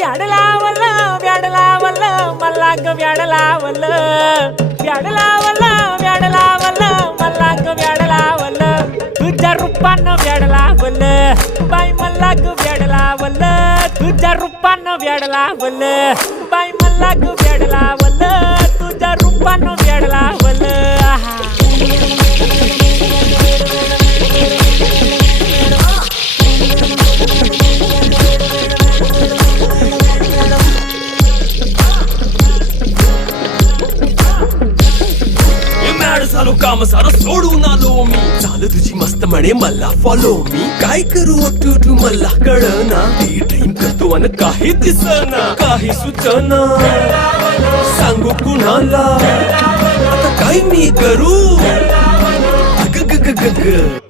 व्याड लावलं व्याड लावलं मला ग व्याड लावलं व्याड लावलं व्याड लावलं मला ग व्याड लावलं तुझ्या रूपानं व्याड लावलं बाई मला ग व्याड लावलं तुझ्या रूपानं व्याड लावलं बाई मला ग व्याड लावलं तुझ्या रूपानं व्याड लावलं झालो काम सारं सोडून आलो मी झालं तुझी मस्त म्हणे मला फॉलो मी काय करू टू मला कळना ती ड्रीम करतो आणि काही दिसना काही सुचना सांगू कुणाला आता काय मी करू ग ग ग ग ग